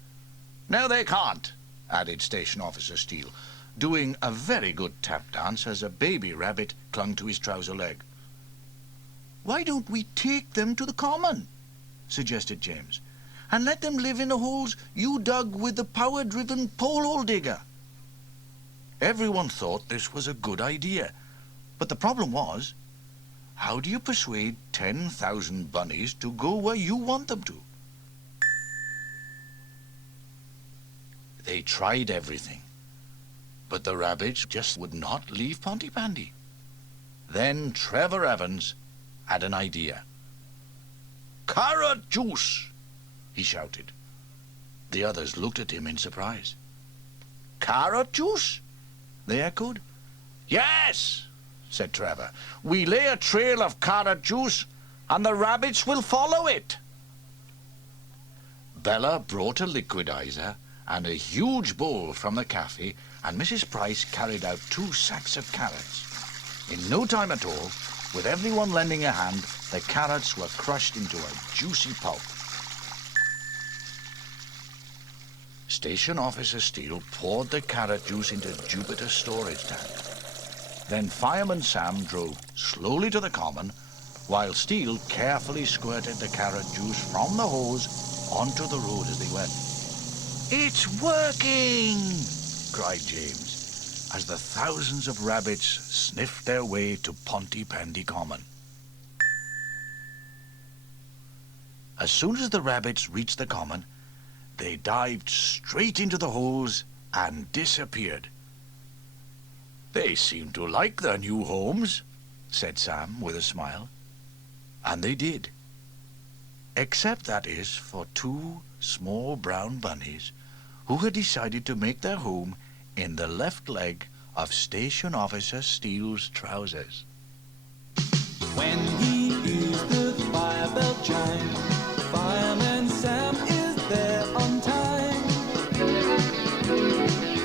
"No, they can't," added Station Officer Steele, doing a very good tap dance as a baby rabbit clung to his trouser leg. Why don't we take them to the common, suggested James, and let them live in the holes you dug with the power-driven pole-hole digger? Everyone thought this was a good idea, but the problem was, how do you persuade 10,000 bunnies to go where you want them to? They tried everything, but the rabbits just would not leave Pontypandy. Then Trevor Evans had an idea. "Carrot juice!" he shouted. The others looked at him in surprise. "Carrot juice?" they echoed. "Yes," said Trevor. "We lay a trail of carrot juice, and the rabbits will follow it." Bella brought a liquidizer and a huge bowl from the cafe, and Mrs. Price carried out 2 sacks of carrots. In no time at all, with everyone lending a hand, the carrots were crushed into a juicy pulp. Station Officer Steele poured the carrot juice into Jupiter's storage tank. Then Fireman Sam drove slowly to the common, while Steele carefully squirted the carrot juice from the hose onto the road as they went. "It's working!" cried James, as the thousands of rabbits sniffed their way to Pontypandy Common. As soon as the rabbits reached the common, they dived straight into the holes and disappeared. "They seem to like their new homes," said Sam with a smile. And they did. Except, that is, for 2 small brown bunnies who had decided to make their home in the left leg of Station Officer Steele's trousers. When he hears the fire bell chime, Fireman Sam is there on time,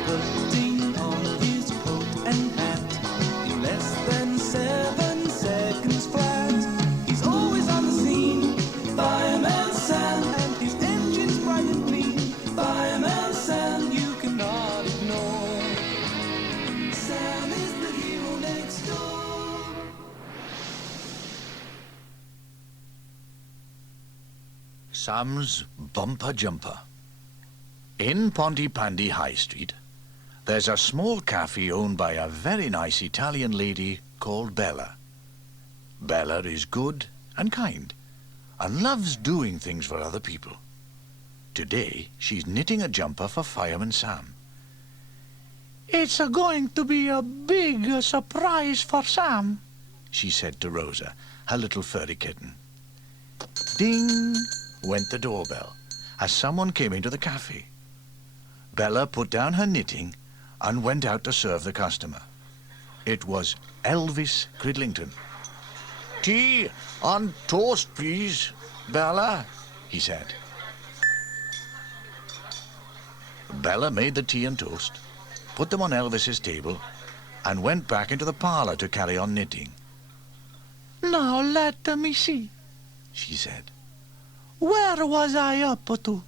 putting on his coat and hat in less than 7 seconds. Sam's Bumper Jumper. In Pontypandy High Street, there's a small cafe owned by a very nice Italian lady called Bella. Bella is good and kind and loves doing things for other people. Today, she's knitting a jumper for Fireman Sam. It's going to be a big surprise for Sam, she said to Rosa, her little furry kitten. Ding went the doorbell as someone came into the cafe. Bella put down her knitting and went out to serve the customer. It was Elvis Cridlington. "Tea on toast, please, Bella," he said. Bella made the tea and toast, put them on Elvis's table, and went back into the parlor to carry on knitting. "Now let me see," she said. "Where was I up to?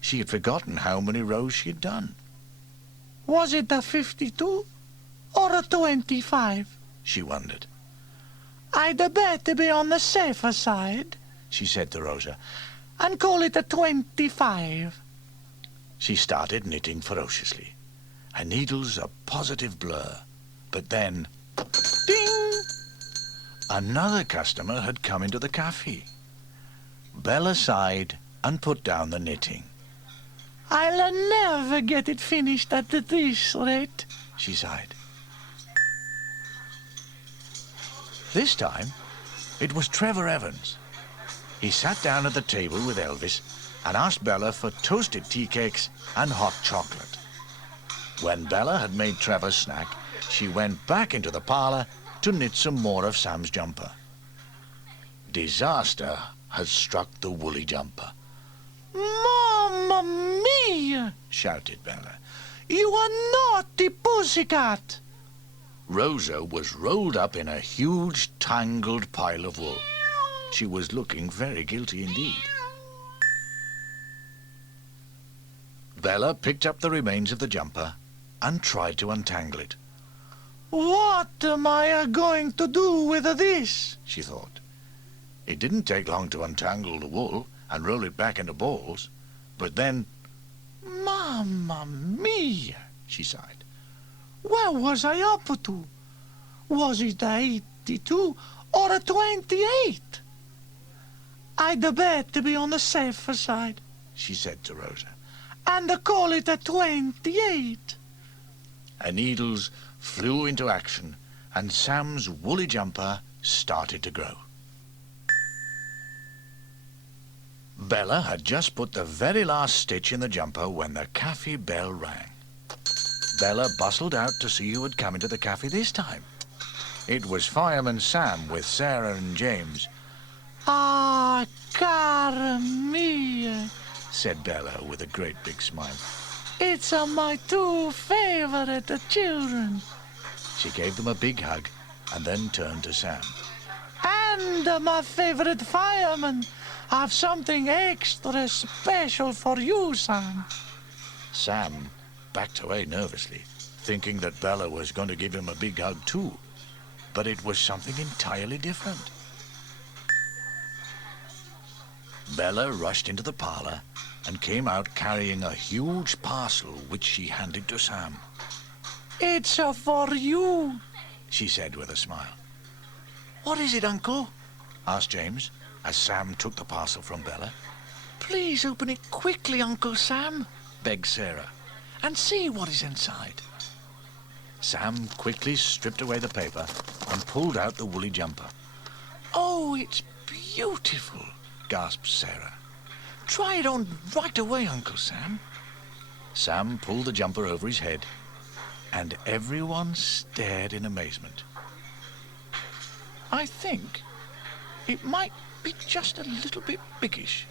She had forgotten how many rows she had done. Was it a 52 or a 25? She wondered. I'd better be on the safer side, She said to Rosa. and call it a 25. She started knitting ferociously, her needles a positive blur. But then, Ding! another customer had come into the cafe. Bella sighed and put down the knitting. I'll never get it finished at this rate, She sighed. This time, it was Trevor Evans. He sat down at the table with Elvis and asked Bella for toasted tea cakes and hot chocolate. When Bella had made Trevor's snack, she went back into the parlor to knit some more of Sam's jumper. Disaster had struck the woolly jumper. Mamma mia! Shouted Bella. You are naughty pussycat! Rosa was rolled up in a huge, tangled pile of wool. She was looking very guilty indeed. Bella picked up the remains of the jumper and tried to untangle it. What am I going to do with this? She thought. It didn't take long to untangle the wool and roll it back into balls. But then, Mamma mia! she sighed. Where was I up to? Was it a 82 or a 28? I'd better be on the safer side, She said to Rosa. and call it a 28. Her needles flew into action, and Sam's woolly jumper started to grow. Bella had just put the very last stitch in the jumper when the cafe bell rang. Bella bustled out to see who had come into the cafe this time. It was Fireman Sam with Sarah and James. Ah, cara mia, Said Bella with a great big smile. it's my two favorite children. She gave them a big hug and then turned to Sam. And my favorite fireman. I've something extra special for you, Sam. Sam backed away nervously, thinking that Bella was going to give him a big hug too. But it was something entirely different. Bella rushed into the parlor and came out carrying a huge parcel which she handed to Sam. It's for you. She said with a smile. What is it, Uncle? Asked James, as Sam took the parcel from Bella. Please open it quickly, Uncle Sam, Begged Sarah. and see what is inside. Sam quickly stripped away the paper and pulled out the woolly jumper. Oh, it's beautiful, Gasped Sarah. Try it on right away, Uncle Sam. Sam pulled the jumper over his head, and everyone stared in amazement. I think it might be just a little bit biggish,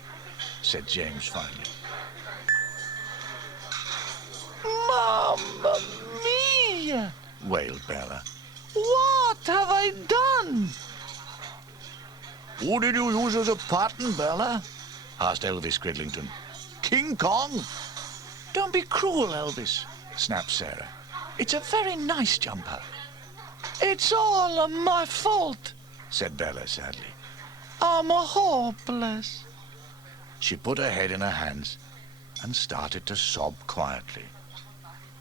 Said James finally. Mamma mia! Wailed Bella. What have I done? Who did you use as a pattern, Bella? Asked Elvis Cridlington. King Kong? Don't be cruel, Elvis. Snapped Sarah. It's a very nice jumper. It's all my fault. Said Bella sadly. I'm hopeless. She put her head in her hands and started to sob quietly.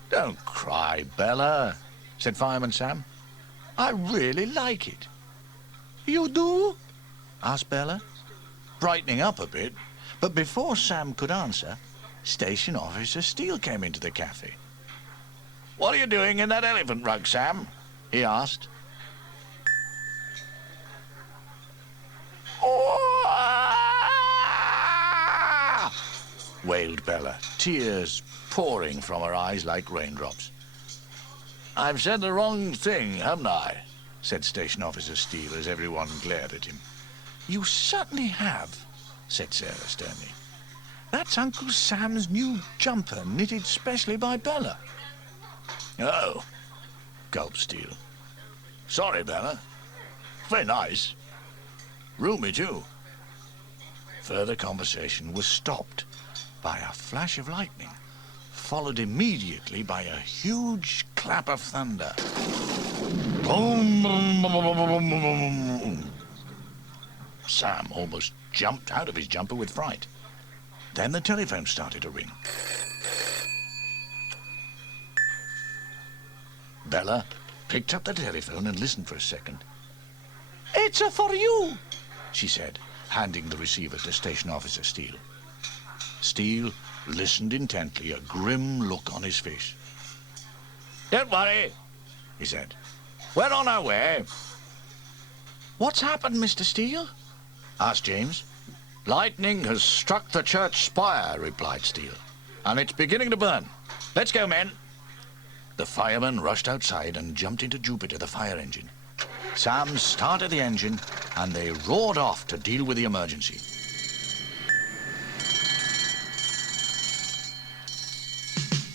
"Don't cry, Bella," said Fireman Sam. "I really like it." "You do?" asked Bella, brightening up a bit. But before Sam could answer, Station Officer Steele came into the cafe. "What are you doing in that elephant rug, Sam?" he asked. Wailed Bella, tears pouring from her eyes like raindrops. "I've said the wrong thing, haven't I?" said Station Officer Steele as everyone glared at him. "You certainly have," said Sarah sternly. "That's Uncle Sam's new jumper, knitted specially by Bella." "Oh," gulped Steele. "Sorry, Bella. Very nice. Roomy, too." Further conversation was stopped by a flash of lightning, followed immediately by a huge clap of thunder. Boom, boom, boom, boom, boom, boom, boom. Sam almost jumped out of his jumper with fright. Then the telephone started to ring. Bella picked up the telephone and listened for a second. "It's for you," she said, handing the receiver to Station Officer Steele. Steele listened intently, a grim look on his face. "Don't worry," he said. "We're on our way." "What's happened, Mr. Steele?" asked James. "Lightning has struck the church spire," replied Steele, "and it's beginning to burn. Let's go, men." The firemen rushed outside and jumped into Jupiter, the fire engine. Sam started the engine, and they roared off to deal with the emergency.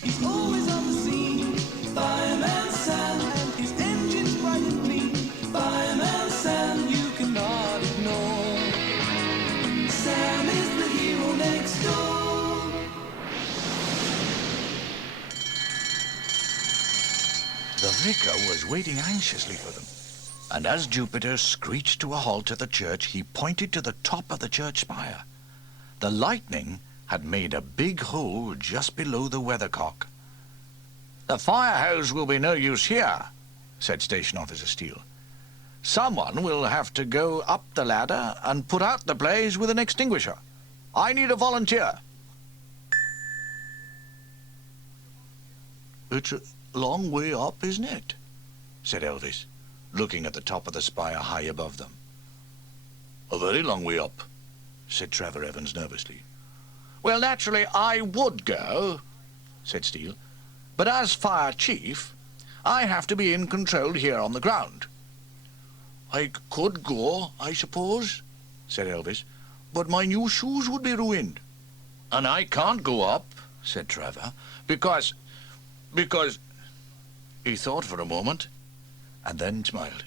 He's always on the scene, Fireman Sam, and his engine's bright and clean. Fireman Sam, you cannot ignore. Sam is the hero next door. The vicar was waiting anxiously for them, and as Jupiter screeched to a halt at the church, he pointed to the top of the church spire. The lightning had made a big hole just below the weathercock. "The fire hose will be no use here," said Station Officer Steele. "Someone will have to go up the ladder and put out the blaze with an extinguisher. I need a volunteer." "It's a long way up, isn't it?" said Elvis, looking at the top of the spire high above them. "A very long way up," said Trevor Evans nervously. "Well, naturally, I would go," said Steele. "But as fire chief, I have to be in control here on the ground." "I could go, I suppose," said Elvis, "but my new shoes would be ruined." "And I can't go up," said Trevor, because... He thought for a moment, and then smiled.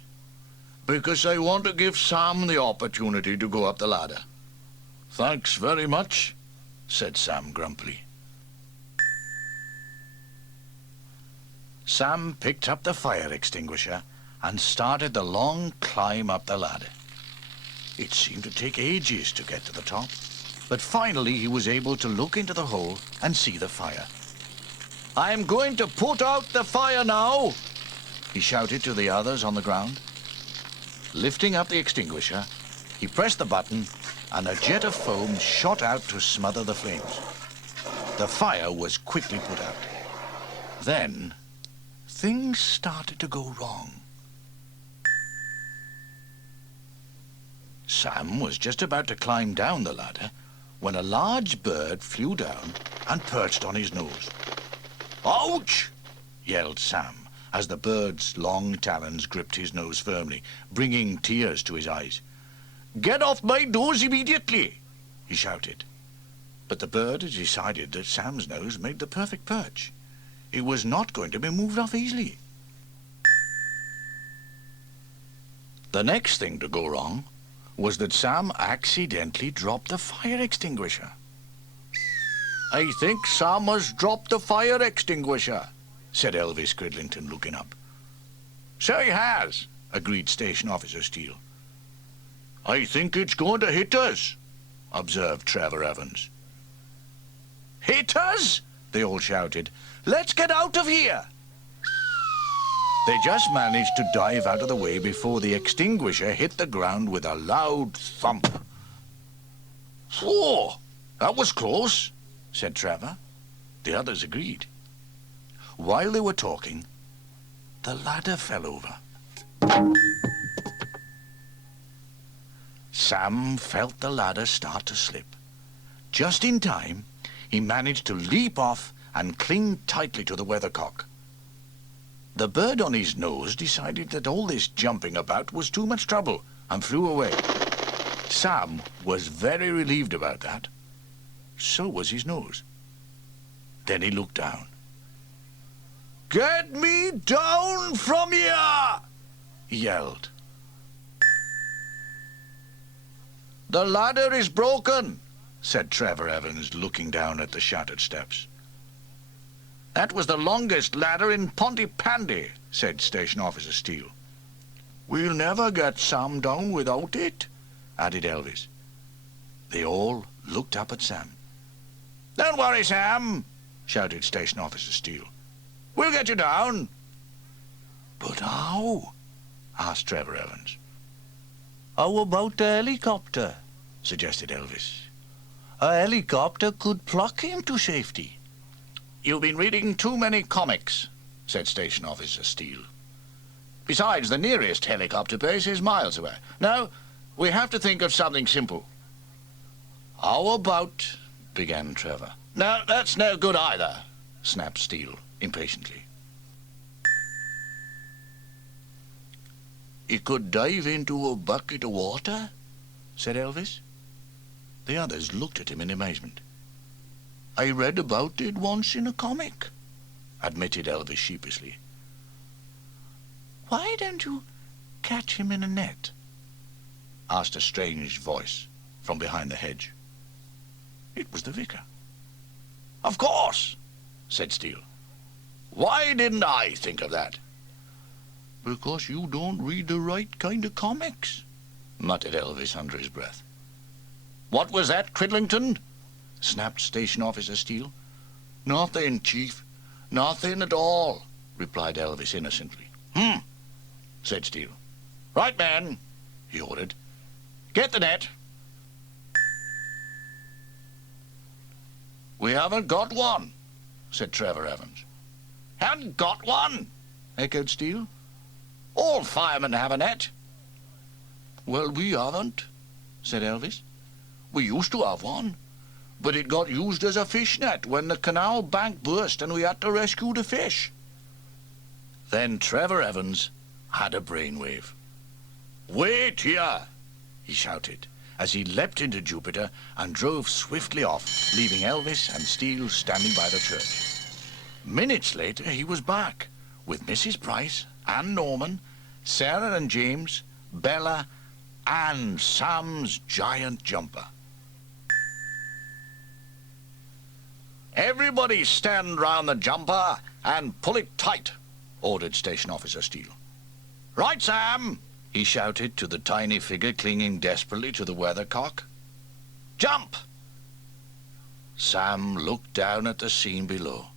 "Because I want to give Sam the opportunity to go up the ladder." "Thanks very much," said Sam grumpily. Sam picked up the fire extinguisher and started the long climb up the ladder. It seemed to take ages to get to the top, but finally he was able to look into the hole and see the fire. "I'm going to put out the fire now," he shouted to the others on the ground. Lifting up the extinguisher, he pressed the button, and a jet of foam shot out to smother the flames. The fire was quickly put out. Then, things started to go wrong. Sam was just about to climb down the ladder when a large bird flew down and perched on his nose. "Ouch!" yelled Sam, as the bird's long talons gripped his nose firmly, bringing tears to his eyes. "Get off my nose immediately!" he shouted. But the bird had decided that Sam's nose made the perfect perch. It was not going to be moved off easily. The next thing to go wrong was that Sam accidentally dropped the fire extinguisher. "I think Sam has dropped the fire extinguisher," said Elvis Cridlington, looking up. "So he has," agreed Station Officer Steele. "I think it's going to hit us," observed Trevor Evans. Hit us? They all shouted. Let's get out of here! They just managed to dive out of the way before the extinguisher hit the ground with a loud thump. Whoa! That was close, said Trevor. The others agreed. While they were talking, the ladder fell over. Sam felt the ladder start to slip. Just in time, he managed to leap off and cling tightly to the weathercock. The bird on his nose decided that all this jumping about was too much trouble and flew away. Sam was very relieved about that. So was his nose. Then he looked down. "Get me down from here!" he yelled. "The ladder is broken," said Trevor Evans, looking down at the shattered steps. "That was the longest ladder in Pontypandy," said Station Officer Steele. "We'll never get Sam down without it," added Elvis. They all looked up at Sam. "Don't worry, Sam," shouted Station Officer Steele. "We'll get you down." "But how?" asked Trevor Evans. "How about the helicopter?" suggested Elvis. "A helicopter could pluck him to safety." "You've been reading too many comics," said Station Officer Steele. "Besides, the nearest helicopter base is miles away. No, we have to think of something simple." "How about—" began Trevor. "No, that's no good either," snapped Steele impatiently. "He could dive into a bucket of water?" said Elvis. The others looked at him in amazement. "I read about it once in a comic," admitted Elvis sheepishly. "Why don't you catch him in a net?" asked a strange voice from behind the hedge. It was the vicar. "Of course," said Steele. "Why didn't I think of that?" "Because you don't read the right kind of comics," muttered Elvis under his breath. "What was that, Cridlington?" snapped Station Officer Steele. "Nothing, Chief. Nothing at all," replied Elvis innocently. Said Steele. "Right, man," he ordered. "Get the net." "We haven't got one," said Trevor Evans. "Haven't got one?" echoed Steele. "All firemen have a net." "Well, we haven't," said Elvis. "We used to have one, but it got used as a fish net when the canal bank burst and we had to rescue the fish." Then Trevor Evans had a brainwave. "Wait here!" he shouted, as he leapt into Jupiter and drove swiftly off, leaving Elvis and Steele standing by the church. Minutes later, he was back, with Mrs. Price and Norman, Sarah and James, Bella, and Sam's giant jumper. "Everybody stand round the jumper and pull it tight," ordered Station Officer Steele. "Right, Sam!" he shouted to the tiny figure clinging desperately to the weathercock. "Jump!" Sam looked down at the scene below.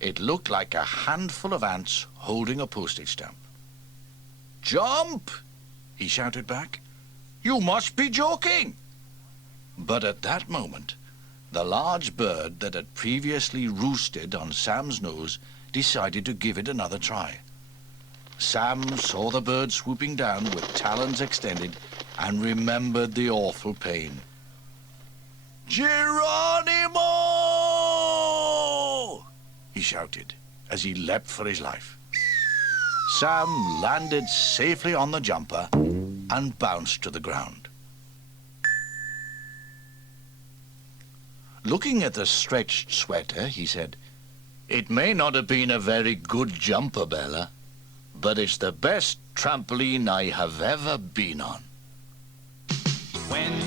It looked like a handful of ants holding a postage stamp. "Jump!" he shouted back. "You must be joking!" But at that moment, the large bird that had previously roosted on Sam's nose decided to give it another try. Sam saw the bird swooping down with talons extended and remembered the awful pain. "Geronimo!" he shouted as he leapt for his life. Sam landed safely on the jumper and bounced to the ground. Looking at the stretched sweater, he said, "It may not have been a very good jumper, Bella, but it's the best trampoline I have ever been on." When